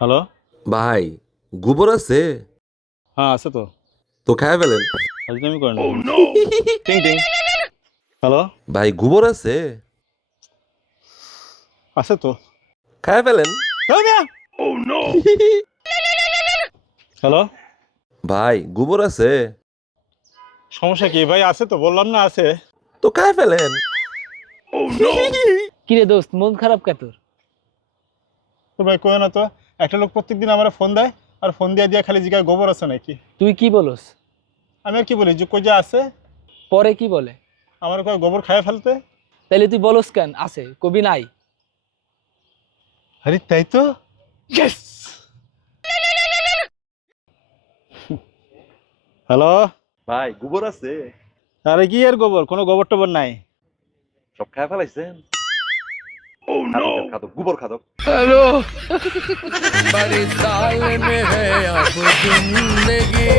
Hello. ভাই গোবর আছে? হ্যাঁ আছে তো। তো খায় ফেলেন। ফাজলামি করেন না। টিং টিং। হ্যালো। ভাই গোবর আছে? আছে তো। খায় ফেলেন। হ্যালো। ভাই গোবর আছে? সমস্যা কি ভাই? আছে তো, বললাম না আছে। তো খায় ফেলেন। কিরে দোস্ত, মন খারাপ কে তোর? তো ভাই কই না তো। একটা লোক প্রত্যেকদিন আমার ফোন দেয়, আর ফোন দিয়ে দিয়ে খালি জিজ্ঞাসা গোবর আছে নাকি। তুই কি বলস? আমি আর কি বলি, যে কই যে আছে। পরে কি বলে? আমার কয় গোবর খায় ফেলতে। তাইলে তুই বলস কেন আছে, কবি নাই? আরে তাই তো। ইয়েস। হ্যালো। ভাই গোবর আছে? আরে কি আর গোবর, কোনো গোবর টোবর নাই। সব খায় ফেলাইছেন? খাদক গোবর খাদক। হ্যালো। बड़ी साल में है अब जिंदगी